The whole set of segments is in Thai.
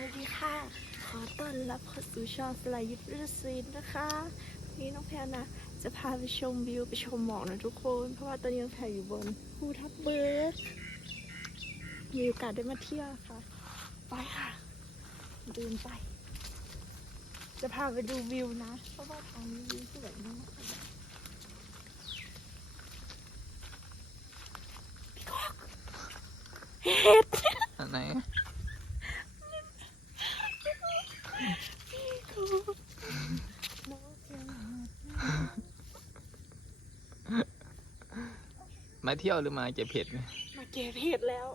สวัสดีค่ะ ขอต้อนรับเข้าสู่ช่องสลายยุทธวิทซีนนะคะวันนี้น้องแพรนะ จะพาไปชมวิวไปชมหมอกนะทุกคน เพราะว่าตอนนี้น้องแพรอยู่บนภูทับเบิกมีโอกาสได้มาเที่ยวค่ะ ไปค่ะเดินไป จะพาไปดูวิวนะ เพราะว่าทางนี้วิวสวยมากเลยพี่กอกเห็ดอันไหน มาเที่ยวหรือมาเก็บเห็ดเนี่ยมาเก็บเห็ดแล้ว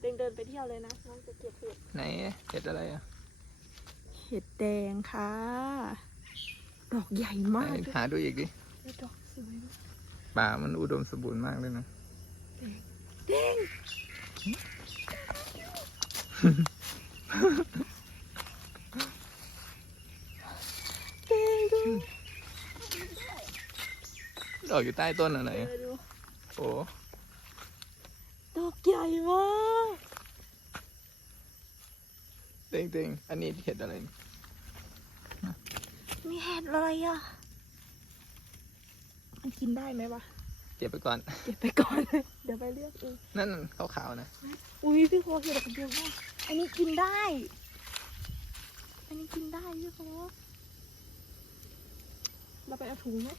เดินเดินไปเที่ยวเลยนะน้องจะเก็บเห็ดไหนเห็ดอะไรอะเห็ดแดงค่ะ ดอกใหญ่มากไหนหาดูอีกดิเลยดอกสวยมากป่ามันอุดมสมบูรณ์มากเลยนะแดงแดงดู ดอกอยู่ใต้ต้นอะไรเออะอดูโอ้ดอกใหญ่มากเต็งเต็งอันนี้เห็ดอะไรนี่มีเห็ดอะไรอะ มันกินได้ไหมวะ เก็บไปก่อน เก็บไปก่อน เดี๋ยวไปเลือกเองนั่นขาวๆนะ อุ้ยพี่โคเห็ดดอกเดียวมากอันนี้กินได้ อันนี้กินได้พี่โคเราไปเอาถุงไหม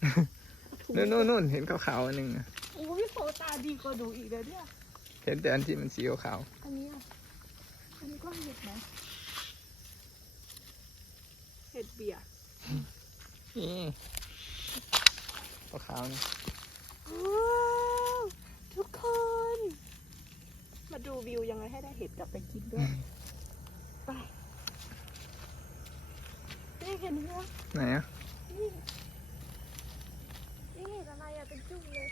เอา ถุงนู่นนู่นนู่นเห็นขาวๆอันหนึ่งอะโอ้พี่โคตาดีกว่าดูอีกเลยเนี่ยเห็นแต่อันที่มันสีขาวอันนี้อะอันนี้ก็เห็ดนะเห็ดเบียร์ๆนี่ขาวๆนี่ว้าวทุกคน มาดูวิวยังไงให้ได้เห็ดกลับไปกินด้วย ไปนี่เห็นไหมวะไหนอะ นี่นี่เห็ดอะไรอะเป็น จุ่มเลย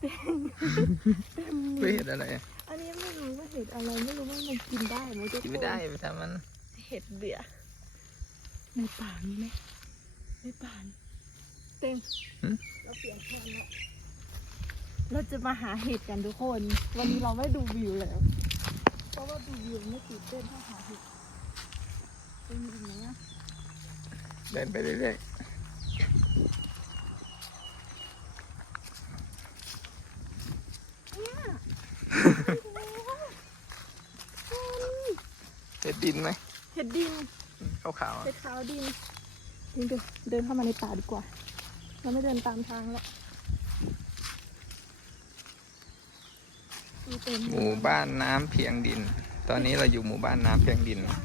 เต็มเต็มเลไม่ยเห็ดอะไรอะอันนี้ไม่รู้ว่าเห็ดอะไรไม่รู้ว่ามันกินได้ไหมทุกคนกินไม่ได้ไปทำมัน เห็ดเบื่อในป่ามีไหมในป่ามีเต็มเราเปลี่ยนแผนแล้วเราจะมาหาเห็ดกันทุกคน วันนี้เราไม่ดูวิวแล้ว เพราะว่าดูวิวไม่ตื่นเต้นเท่าหาเห็ดเป็นอีกไหมอะ เดินไปเรื่อยๆเห็ดดินไหมเห็ดดินขาวๆอะเห็ดขาวดินนี่ดูเดินเข้ามาในป่าดีกว่า เราไม่เดินตามทางแล้วดูเต็มหมู่บ้านน้ำเพียงดิน ตอนนี้เราอยู่หมู่บ้านน้ำเพียงดิน มา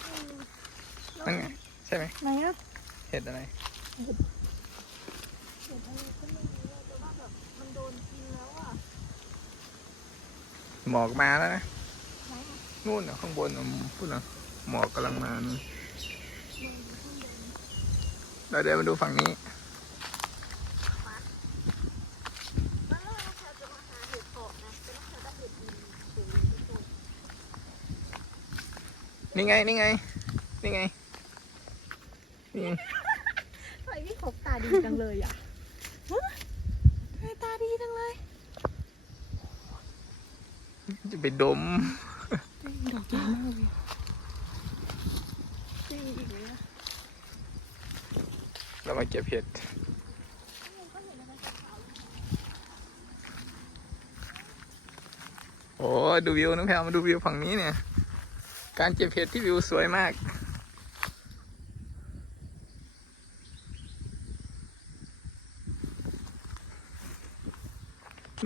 คือ นั่นไง ใช่ไหมไหนอะเห็ดอะไรเห็ดอะไรก็ไม่รู้อะแต่ว่าแบบมันโดนกินแล้วอะหมอกมาแล้วนะไหนอะนู่นน่ะข้างบนน่ะพูดนะหมอกกำลังมานี่มันอยู่ข้างบนเราเดินมาดูฝั่งนี้ แล้วเราจะมาหาเห็ดเกาะนะแต่เราจะได้เห็ดดินสูงทุกคนนี่ไงนี่ไงนี่ไงนี่ไง ทำไมพี่ขบตาดีจังเลยอะฮะทำไมตาดีจังเลย จะไปดม ดอกใหญ่มากเลยจะมีอีกไหมอะเรามาเก็บเห็ด โอ้ดูวิวน้องแพรมาดูวิวฝั่งนี้เนี่ย การเก็บเห็ดที่วิวสวยมาก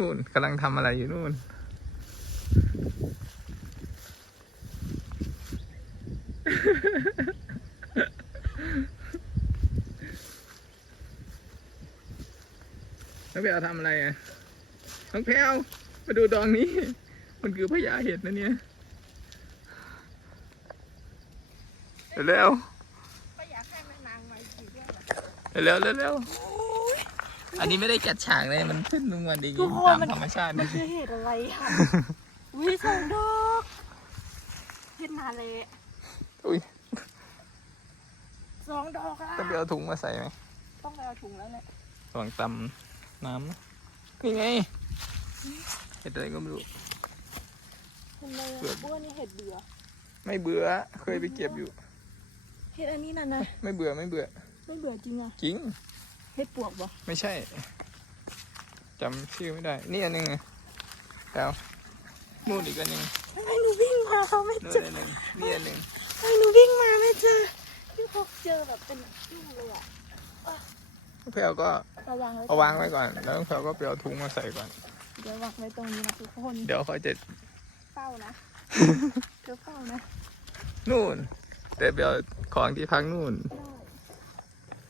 นู่นกำลังทำอะไรอยู่นู่น น้องแพรวทำอะไรอะ น้องแพรวมาดูดองนี้ มันคือพญาเห็ดนะเนี่ย เร็วเรื่องเหรอเร็วเร็วเร็ว อันนี้ไม่ได้จัดฉากเลยมันขึ้นมึงวันดีทุกคนตามมันธรรมชาติมันคือเห็ดอะไรอะวิสองดอกเห็ดนาเลยอุ้ยสองดอกอะต้องไปเอาถุงมาใส่ไหมถต้องไปเอาถุงแล้วแหละระวังตำน้ำนะนี่ไงเห็ดอะไรก็ไม่รู้ทำไมเบื่ออะบ้วนนี่เห็ดเบื่อไม่เบื่อเคยไปเก็บอยู่เห็ดอันนี้น่ะนะไม่เบื่อไม่เบื่อไม่เบื่อจริงอะจริง เห็ดปวกบ่ไม่ใช่จำชื่อไม่ได้ นี่อันหนึงไงแล้วนู่นอีกอันหนึ่งทำไมหนูวิ่งมาไม่นู่เจนออันหนึ่งนี่อันหนึ่งทำไมหนูวิ่งมาไม่เจอพี่พบเจอแบบเป็นจุ้งเลยอะน้องแพลวก็ระวังไว้เอาวางไว้ก่อน แล้วน้องแพลวก็ไปเอาถุงมาใส่ก่อน เดี๋ยววางไว้ตรงนี้นะทุกคนเดี๋ยวเขาจะเฝ้านะเดี๋ยวเฝ้านะนู่น แต่ไปเอาของที่พักนู่น ได้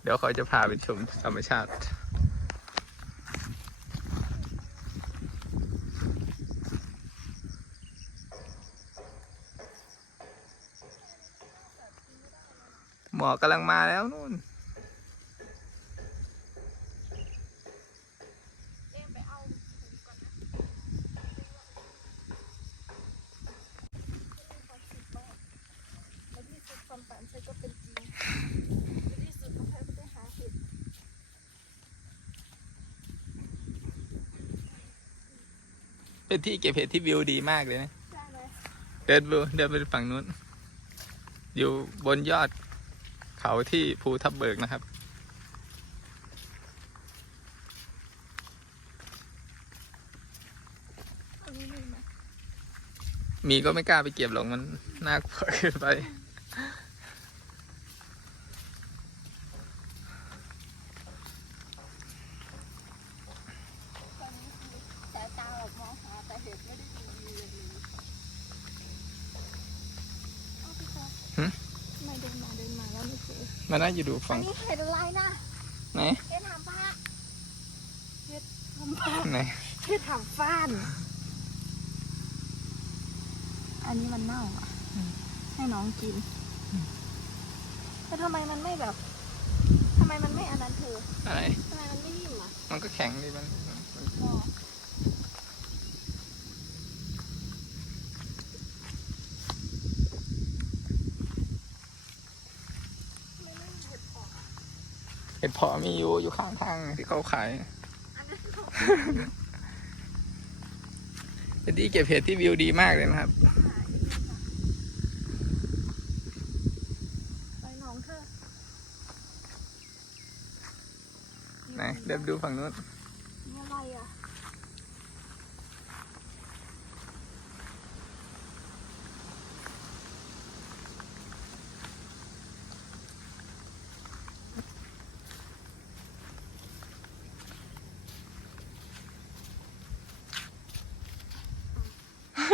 เดี๋ยวเขาจะพาไปชมธรรมชาติหมอกกำลังมาแล้วนู่น เอ็มไปเอาถุงก่อนนะในที่สุดความฝันฉันก็เป็นจริงในที่สุดก็แพ้ไปหาเห็ด เป็นที่เก็บเห็ดที่วิวดีมากเลยนะได้ไหมเดินดูเดินไปฝั่งนู้น อยู่บนยอดเขาที่ภูทับเบิกนะครับอันนี้มีไหมมีก็ไม่กล้าไปเก็บหรอกมันน่ากลัวเกินไป ตอนนี้คือสายตาแบบมองหาแต่เห็ดไม่ได้ดูมีเลยมีเอาไปก่อน หึ ทำไมเดิน มาเดินมาแล้วไม่เจอมันน่าจะดูอัฝั่นงนี้เห็ดอะไรนะไหนเห็ดหามฟ้าเห็ดหามฟ้าไหนเห็ดหามฟ้านอันนี้มันเน่าอะ ให้น้องกินแต่ทำไมมันไม่แบบทำไมมันไม่อันนั้นเธออะไรทำไมมันไม่นิ่มอะ มันก็แข็งดีมันมันมัน ก็ไม่ไม่มีเห็ดเพาะอะ เห็ดเพาะมีอยู่อยู่ข้างทางที่เขาขายอันนั้นเขาเป็นที่เก็บเห็ดที่วิวดีมากเลยนะครับไปน้องเธอไหนเดินไปดูฝั่งนู้นนี่อะไรอะ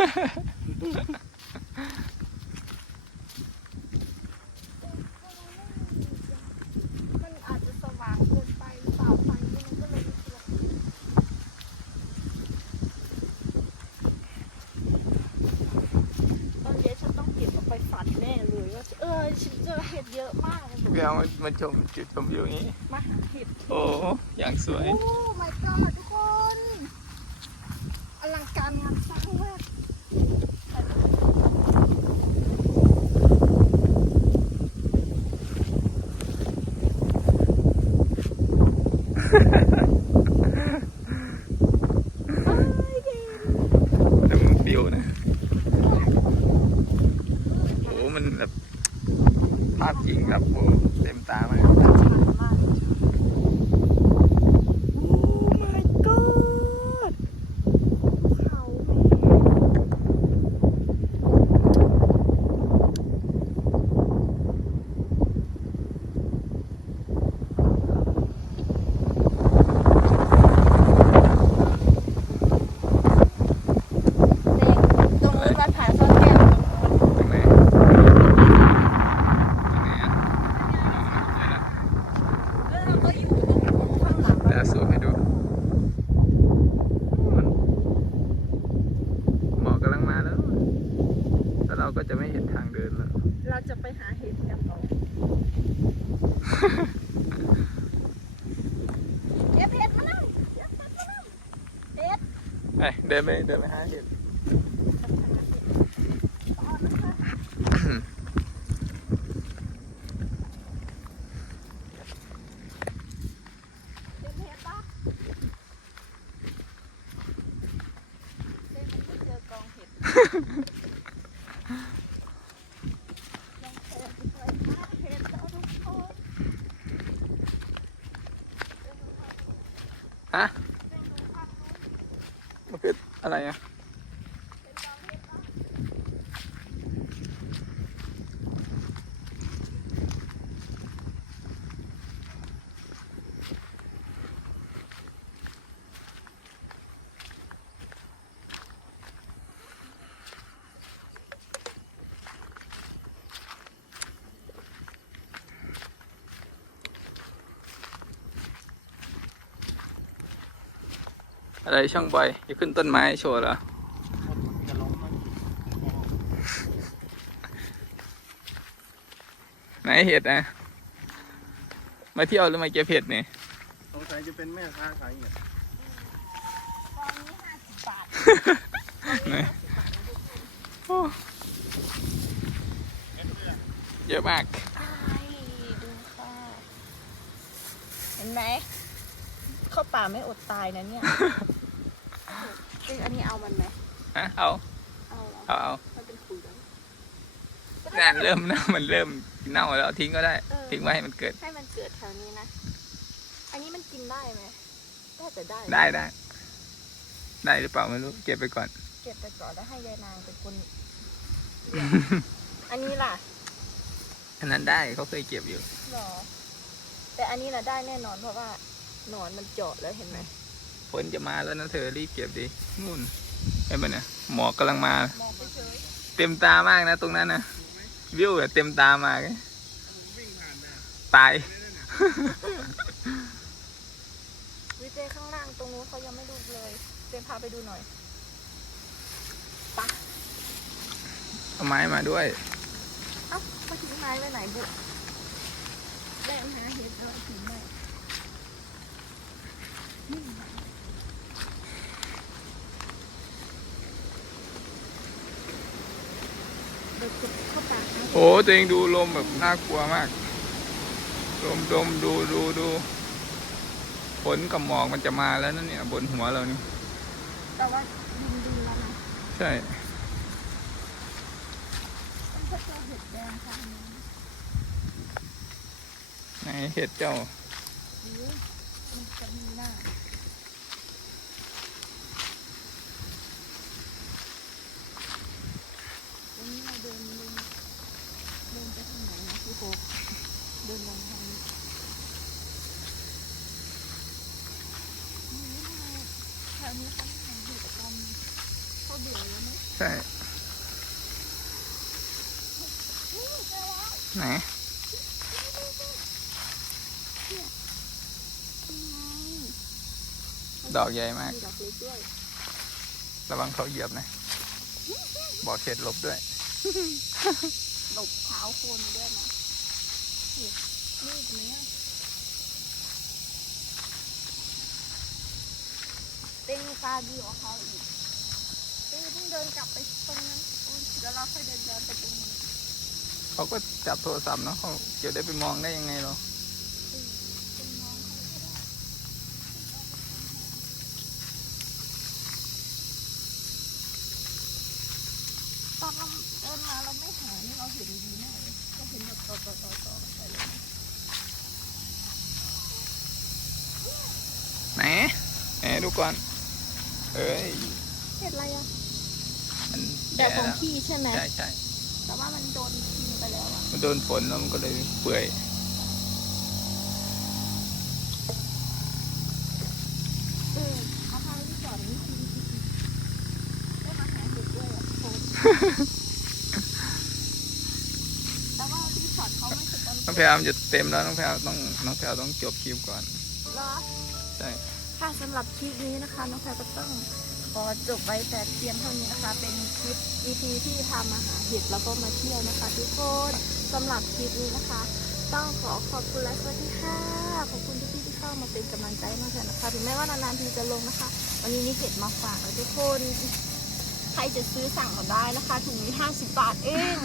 มันอาจจะสว่างเกินไปหรือเปล่าไฟมันก็เลยไม่สวยตอนเย็นฉันต้องเก็บออกไปฝันแน่เลยว่าเออฉันเจอเห็ดเยอะมากเลยพี่เอามามาชมจุดชมวิวนี้ มาหาเห็ด โอ้อย่างสวย โอ้ my god ทุกคน อลังการงานสร้างมากเอ้ยเด่น ดูวิวนะ โอ้มันแบบ ภาพจริงครับโอ้เต็มตามาก โอ้ my god เขาตรงนู้นวัดผาซ่อนแก้วตรงนู้น ตรงไหนตรงไหนอะเจอแล้ว แล้วเราก็อยู่ตรงข้างหลัง เดี๋ยวสูมให้ดูหมอกกำลังมาแล้ว แล้วเราก็จะไม่เห็นทางเดินแล้ว เราจะไปหาเห็ดกันต่อเก็บเห็ดมานั่งเก็บเห็ดมานั่งเห็ด ไปเดินไปเดินไปหาเห็ด ตอนนะคะ มันคืออะไรอะ อะไรช่างใบจะขึ้นต้นไม้โชว์เหรอจะล้มมันไหนเห็ดนะ มาเที่ยวหรือมาเก็บเห็ดนี่สงสัยจะเป็นแม่ค้าขายเห็ดตอนนี้ห้าสิบบาทไหนโอ้เยอะมากใช่ดูค่ะ เห็นไหม เข้าป่าไม่อดตายนะเนี่ยซึ่งอันนี้เอามันไหมฮะเอา เอาเหรอเอาเอามันเป็นขุยแล้วงานเริ่มเน่ามันเริ่มเน่าแล้วทิ้งก็ได้เออทิ้งไว้ให้มันเกิด ให้มันเกิดแถวนี้นะ อันนี้มันกินได้ไหมได้แต่ได้ ได้ได้ ได้หรือเปล่าไม่รู้ เก็บไปก่อน เก็บไปก่อนแล้วให้ยายนางเป็นคนเลือกอันนี้ล่ะ อันนั้นได้เขาเคยเก็บอยู่หรอ แต่อันนี้นะได้แน่นอนเพราะว่า หนอนมันเจาะแล้วเห็นไหมฝนจะมาแล้วนะเธอรีบเก็บดินู่นเห็นไหมเนี่ยหมอกกำลังมามองไปเฉยเต็มตามากนะ ตรงนั้นนะวิวแบบเต็มตามากตายวิเจข้างล่างตรงนู้นเขายังไม่ดูเลยเจพาไปดูหน่อยเอาไม้มาด้วยเอ้าเขาทิ้งไม้ไว้ไหนบุแรงหาเห็ดเอาทิ้งไว้เดี๋ยวจะเข้าปากนะ โอ้ตัวเองดูลมแบบน่ากลัวมาก ลมดมดูดูดูฝนกับหมอกมันจะมาแล้วนั่นเนี่ย บนหัวเรานี่แต่ว่าดินดินแล้วนะใช่ต้องเจอเห็ดแดงค่ะไหนเห็ดเจ้า หรือมันจะมีหน้าวันนี้ เราเดินลงเดินไปทางไหนนะพี่โฟกเดินลงทางนี้นี่ไมแถวนี้เขาหาเห็ดกันเขาเบื่อแล้วไหมใช่นี่เจอแล้วไหนดอกใหญ่มาก ระวังเขาเหยียบนะ บอกเห็ดหลบด้วย หลบเท้าคนด้วยนะนี่นี่ตรงนี้เต็งตาดีกว่าเขาอีกเต็งต้องเดินกลับไปตรงนั้นเดี๋ยวเราค่อยเดินย้อนไปตรงนี้เขาก็จับโทรศัพท์เนาะเขาจะได้ไปมองได้ยังไงหรอ เป็นน้องเขาก็ได้ตอนเราเดินมาเราไม่หานี่ เราเห็นดีมากเลยเราเห็นแบบต่อต่อต่อต่อไปเลยไหนไหนดูก่อน เอ้ยเห็ดอะไรอะมันแต่แก่ของแล้วพี่ใช่ไหมใช่ใช่แต่ว่ามันโดนกินไปแล้วอะมันโดนฝนแล้วมันก็เลยเปื่อย เออเอาพาไปที่จอดนี่กินได้มาหาเห็ดด้วยอะโคนแต่ว่ารีสอร์ทเขาไม่สปอนเซ น้ อ อง ร์ แพรวมันจะเต็มแล้วน้องแพรวต้องน้องแพรวต้องจบคลิปก่อนเหรอใช่ค่ะสำหรับคลิปนี้นะคะ น้องแพรก็ต้องขอจบไว้แต่เพียงเท่านี้นะคะ เป็นคลิป EP ที่พามาหาเห็ดแล้วก็มาเที่ยวนะคะ ทุกคนสำหรับคลิปนี้นะคะ ต้องขอขอบคุณและสวัสดีค่ะขอบคุณที่พี่ๆที่เข้ามาเป็นกำลังใจให้น้องแพรนะคะถึงแม้ว่านานๆทีจะลงนะคะ วันนี้มีเห็ดมาฝากนะทุกคนใครจะซื้อสั่งก็ได้นะคะถุงนี้ห้าสิบบาทเอง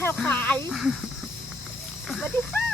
แถวขายส วัสดีค่ะ